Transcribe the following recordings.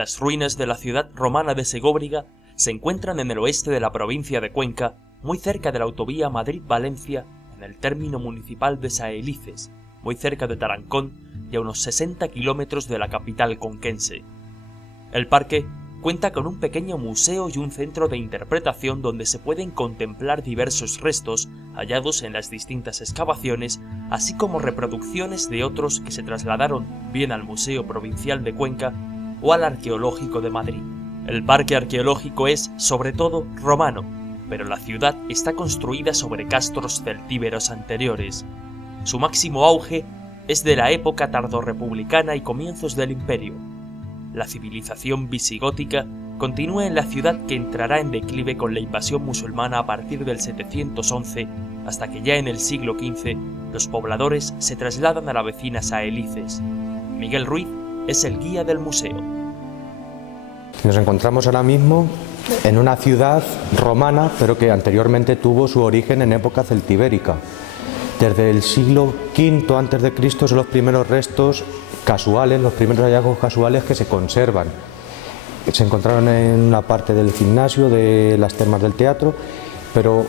Las ruinas de la ciudad romana de Segóbriga se encuentran en el oeste de la provincia de Cuenca, muy cerca de la autovía Madrid-Valencia, en el término municipal de Saelices, muy cerca de Tarancón y a unos 60 kilómetros de la capital conquense. El parque cuenta con un pequeño museo y un centro de interpretación donde se pueden contemplar diversos restos hallados en las distintas excavaciones, así como reproducciones de otros que se trasladaron bien al Museo Provincial de Cuenca o al Arqueológico de Madrid. El parque arqueológico es, sobre todo, romano, pero la ciudad está construida sobre castros celtíberos anteriores. Su máximo auge es de la época tardorrepublicana y comienzos del Imperio. La civilización visigótica continúa en la ciudad, que entrará en declive con la invasión musulmana a partir del 711, hasta que ya en el siglo XV los pobladores se trasladan a la vecina Saelices. Miguel Ruiz es el guía del museo. Nos encontramos ahora mismo en una ciudad romana, pero que anteriormente tuvo su origen en época celtibérica. Desde el siglo V a.C. son los primeros restos casuales, los primeros hallazgos casuales que se conservan. Se encontraron en una parte del gimnasio, de las termas del teatro, pero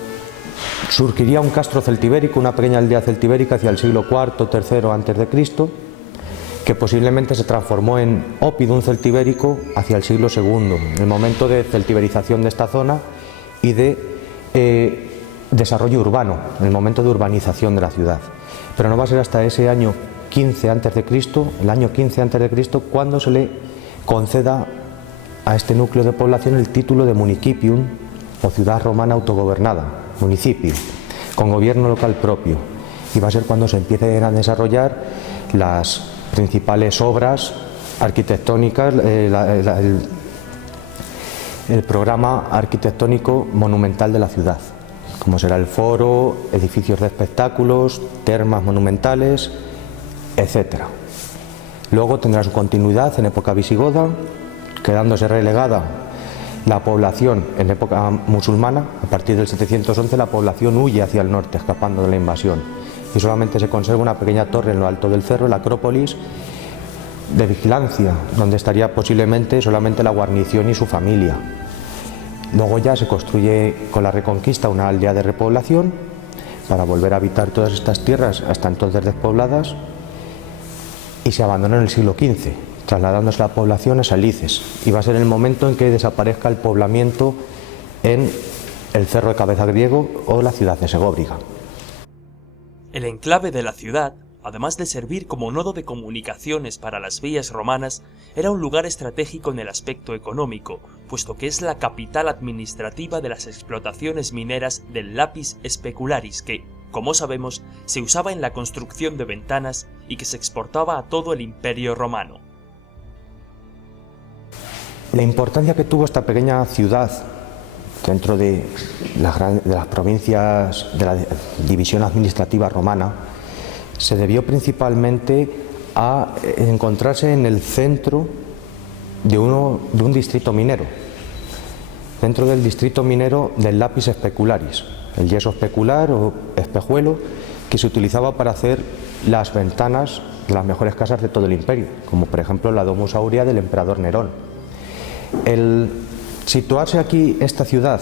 surgiría un castro celtibérico, una pequeña aldea celtibérica hacia el siglo IV, III a.C., que posiblemente se transformó en oppidum celtibérico hacia el siglo II, el momento de celtiberización de esta zona y de desarrollo urbano, en el momento de urbanización de la ciudad. Pero no va a ser hasta ese año 15 a.C., el año 15 a.C., cuando se le conceda a este núcleo de población el título de municipium, o ciudad romana autogobernada, municipio, con gobierno local propio. Y va a ser cuando se empiecen a desarrollar las principales obras arquitectónicas, el programa arquitectónico monumental de la ciudad, como será el foro, edificios de espectáculos, termas monumentales, etc. Luego tendrá su continuidad en época visigoda, quedándose relegada la población en época musulmana. A partir del 711 la población huye hacia el norte, escapando de la invasión, y solamente se conserva una pequeña torre en lo alto del cerro, la Acrópolis, de vigilancia, donde estaría posiblemente solamente la guarnición y su familia. Luego ya se construye con la Reconquista una aldea de repoblación para volver a habitar todas estas tierras hasta entonces despobladas, y se abandona en el siglo XV, trasladándose la población a Saelices, y va a ser el momento en que desaparezca el poblamiento en el Cerro de Cabeza Griego o la ciudad de Segóbriga. El enclave de la ciudad, además de servir como nodo de comunicaciones para las vías romanas, era un lugar estratégico en el aspecto económico, puesto que es la capital administrativa de las explotaciones mineras del lapis specularis, que, como sabemos, se usaba en la construcción de ventanas y que se exportaba a todo el Imperio Romano. La importancia que tuvo esta pequeña ciudad dentro de las provincias de la división administrativa romana se debió principalmente a encontrarse en el centro de un distrito minero, dentro del distrito minero del lapis specularis, el yeso especular o espejuelo, que se utilizaba para hacer las ventanas de las mejores casas de todo el imperio, como por ejemplo la Domus Aurea del emperador Nerón. El situarse aquí esta ciudad,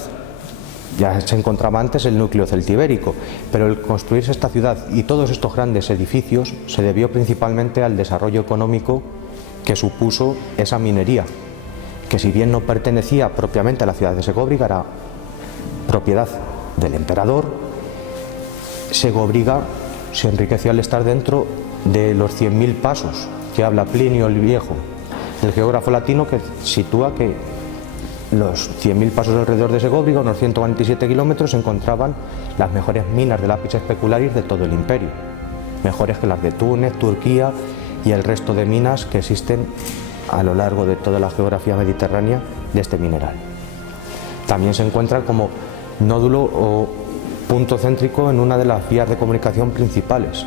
ya se encontraba antes el núcleo celtibérico, pero el construirse esta ciudad y todos estos grandes edificios se debió principalmente al desarrollo económico que supuso esa minería, que si bien no pertenecía propiamente a la ciudad de Segóbriga, era propiedad del emperador. Segóbriga se enriqueció al estar dentro de los 100.000 pasos que habla Plinio el Viejo, el geógrafo latino, que sitúa que los 100.000 pasos alrededor de Segóbriga, unos 127 kilómetros, se encontraban las mejores minas de lapis specularis de todo el imperio, mejores que las de Túnez, Turquía y el resto de minas que existen a lo largo de toda la geografía mediterránea de este mineral. También se encuentra como nódulo o punto céntrico en una de las vías de comunicación principales.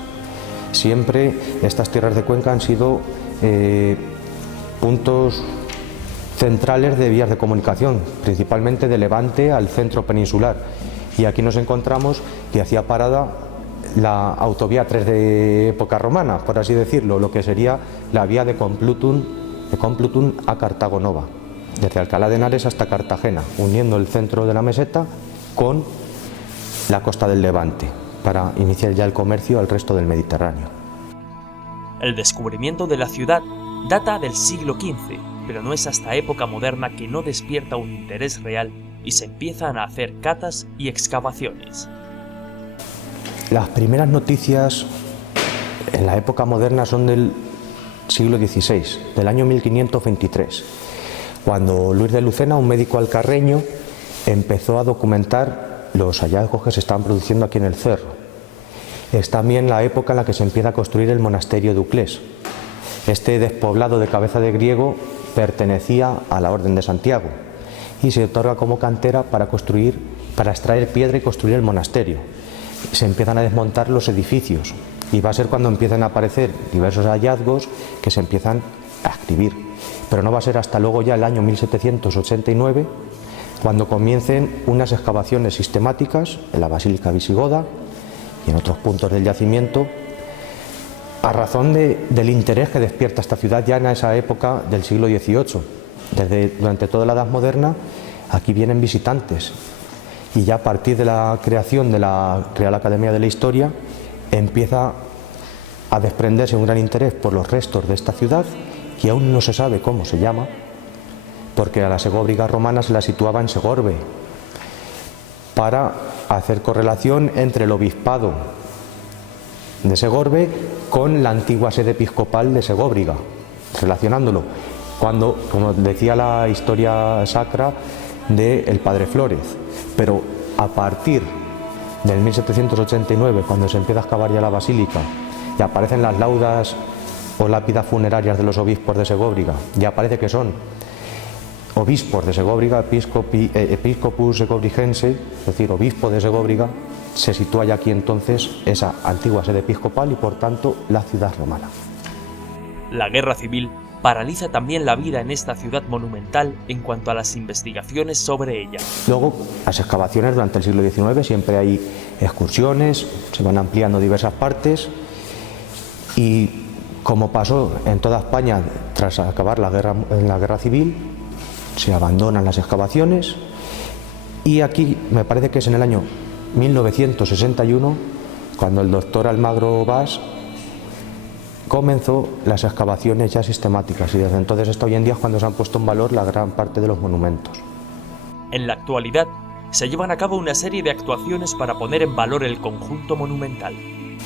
Siempre estas tierras de Cuenca han sido puntos centrales de vías de comunicación, principalmente de Levante al centro peninsular, y aquí nos encontramos que hacía parada la autovía 3 de época romana, por así decirlo, lo que sería la vía de Complutum de Complutum a Cartago Nova, desde Alcalá de Henares hasta Cartagena, uniendo el centro de la meseta con la costa del Levante, para iniciar ya el comercio al resto del Mediterráneo. El descubrimiento de la ciudad data del siglo XV, pero no es hasta época moderna que no despierta un interés real y se empiezan a hacer catas y excavaciones. Las primeras noticias en la época moderna son del siglo XVI, del año 1523, cuando Luis de Lucena, un médico alcarreño, empezó a documentar los hallazgos que se estaban produciendo aquí en el cerro. Es también la época en la que se empieza a construir el monasterio de Uclés. Este despoblado de cabeza de griego pertenecía a la Orden de Santiago y se otorga como cantera para extraer piedra y construir el monasterio. Se empiezan a desmontar los edificios y va a ser cuando empiezan a aparecer diversos hallazgos que se empiezan a escribir. Pero no va a ser hasta luego ya el año 1789 cuando comiencen unas excavaciones sistemáticas en la Basílica Visigoda y en otros puntos del yacimiento, a razón del interés que despierta esta ciudad ya en esa época del siglo XVIII. Durante toda la Edad Moderna aquí vienen visitantes y ya a partir de la creación de la Real Academia de la Historia empieza a desprenderse un gran interés por los restos de esta ciudad, que aún no se sabe cómo se llama, porque a la Segóbriga romana se la situaba en Segorbe, para hacer correlación entre el obispado de Segorbe con la antigua sede episcopal de Segóbriga, relacionándolo, cuando, como decía la historia sacra del padre Flórez. Pero a partir del 1789, cuando se empieza a excavar ya la basílica y aparecen las laudas o lápidas funerarias de los obispos de Segóbriga, ya aparece que son obispos de Segóbriga, episcopus segobrigense, es decir, obispo de Segóbriga, se sitúa ya aquí entonces esa antigua sede episcopal y por tanto la ciudad romana. La guerra civil paraliza también la vida en esta ciudad monumental en cuanto a las investigaciones sobre ella. Luego, las excavaciones durante el siglo XIX siempre hay excursiones, se van ampliando diversas partes y, como pasó en toda España tras acabar la guerra civil, se abandonan las excavaciones y aquí me parece que es en el año 1961 cuando el doctor Almagro Bas comenzó las excavaciones ya sistemáticas y desde entonces hasta hoy en día es cuando se han puesto en valor la gran parte de los monumentos. En la actualidad se llevan a cabo una serie de actuaciones para poner en valor el conjunto monumental.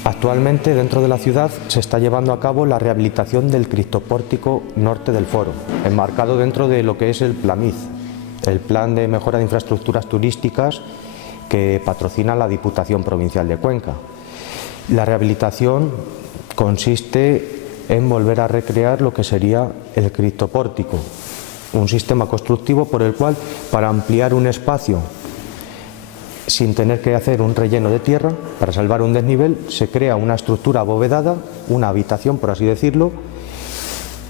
Actualmente dentro de la ciudad se está llevando a cabo la rehabilitación del criptopórtico norte del Foro, enmarcado dentro de lo que es el PLAMIZ, el Plan de Mejora de Infraestructuras Turísticas que patrocina la Diputación Provincial de Cuenca. La rehabilitación consiste en volver a recrear lo que sería el criptopórtico, un sistema constructivo por el cual, para ampliar un espacio sin tener que hacer un relleno de tierra, para salvar un desnivel, se crea una estructura abovedada, una habitación por así decirlo,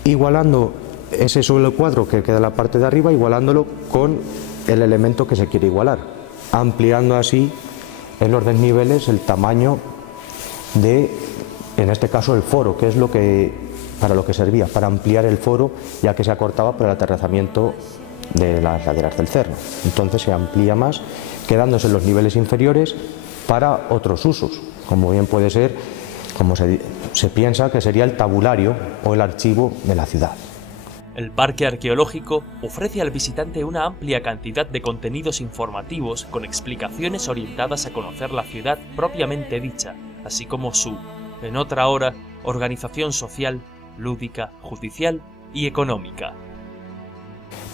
igualando ese suelo cuadro que queda en la parte de arriba, igualándolo con el elemento que se quiere igualar, ampliando así en los desniveles el tamaño de, en este caso, el foro, que es para lo que servía, para ampliar el foro, ya que se acortaba por el aterrazamiento de las laderas del cerro. Entonces se amplía más, quedándose en los niveles inferiores para otros usos, como bien puede ser, como se piensa que sería el tabulario o el archivo de la ciudad. El parque arqueológico ofrece al visitante una amplia cantidad de contenidos informativos con explicaciones orientadas a conocer la ciudad propiamente dicha, así como su, en otra hora, organización social, lúdica, judicial y económica.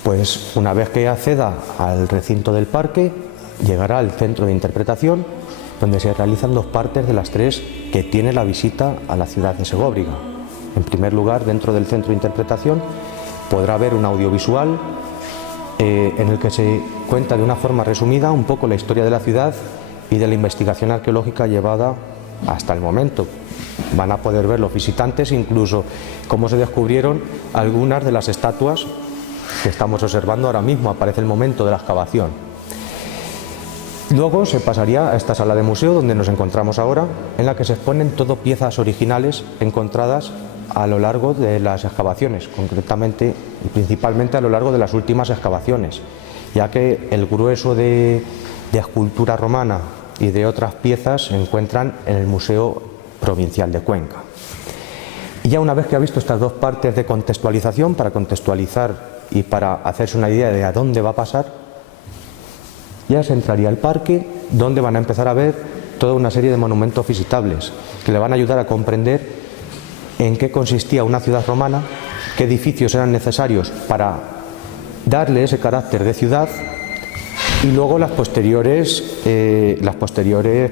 Pues una vez que acceda al recinto del parque, llegará al centro de interpretación, donde se realizan dos partes de las tres que tiene la visita a la ciudad de Segóbriga. En primer lugar, dentro del centro de interpretación podrá ver un audiovisual en el que se cuenta de una forma resumida un poco la historia de la ciudad y de la investigación arqueológica llevada hasta el momento. Van a poder ver los visitantes incluso cómo se descubrieron algunas de las estatuas que estamos observando ahora mismo. Aparece el momento de la excavación. Luego se pasaría a esta sala de museo donde nos encontramos ahora, en la que se exponen todo piezas originales encontradas a lo largo de las excavaciones, concretamente y principalmente a lo largo de las últimas excavaciones, ya que el grueso de escultura romana y de otras piezas se encuentran en el Museo Provincial de Cuenca. Y ya una vez que ha visto estas dos partes de contextualización, para contextualizar y para hacerse una idea de a dónde va a pasar, ya se entraría al parque, donde van a empezar a ver toda una serie de monumentos visitables que le van a ayudar a comprender en qué consistía una ciudad romana, qué edificios eran necesarios para darle ese carácter de ciudad, y luego las posteriores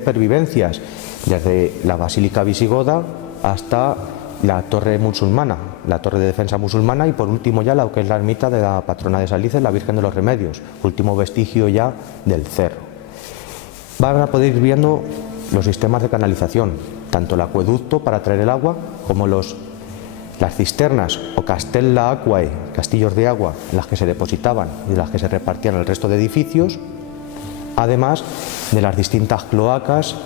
pervivencias, desde la Basílica Visigoda hasta la torre musulmana, la torre de defensa musulmana, y por último ya lo que es la ermita de la patrona de Salices, la Virgen de los Remedios, último vestigio ya del cerro. Van a poder ir viendo los sistemas de canalización, tanto el acueducto para traer el agua como las cisternas o castella aquae, castillos de agua, en las que se depositaban y de las que se repartían el resto de edificios, además de las distintas cloacas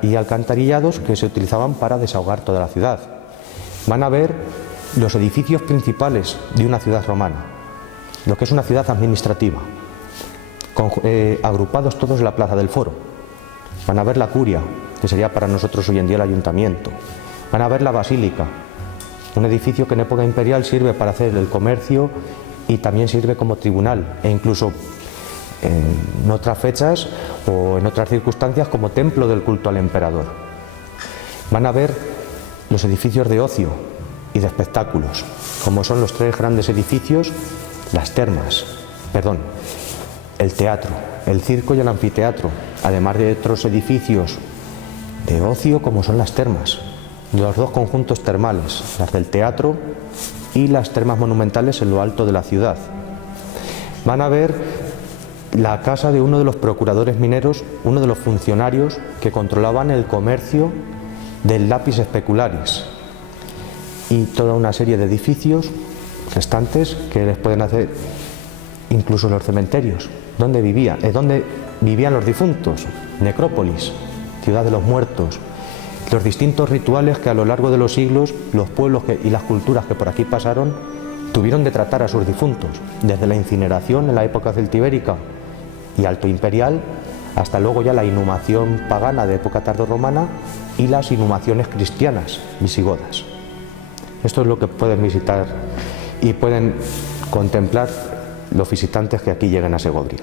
y alcantarillados que se utilizaban para desahogar toda la ciudad. Van a ver los edificios principales de una ciudad romana, lo que es una ciudad administrativa, agrupados todos en la plaza del Foro. Van a ver la curia, que sería para nosotros hoy en día el ayuntamiento. Van a ver la basílica, un edificio que en época imperial sirve para hacer el comercio y también sirve como tribunal, e incluso en otras fechas o en otras circunstancias como templo del culto al emperador. Van a ver los edificios de ocio y de espectáculos, como son los tres grandes edificios, el teatro, el circo y el anfiteatro, además de otros edificios de ocio como son las termas, los dos conjuntos termales, las del teatro y las termas monumentales en lo alto de la ciudad. Van a ver la casa de uno de los procuradores mineros, uno de los funcionarios que controlaban el comercio del lapis specularis, y toda una serie de edificios restantes que les pueden hacer, incluso los cementerios, donde vivían los difuntos, necrópolis, ciudad de los muertos, los distintos rituales que a lo largo de los siglos los pueblos y las culturas que por aquí pasaron tuvieron de tratar a sus difuntos, desde la incineración en la época celtibérica y alto imperial, hasta luego ya la inhumación pagana de época tardorromana y las inhumaciones cristianas visigodas. Esto es lo que pueden visitar y pueden contemplar los visitantes que aquí lleguen a Segovia.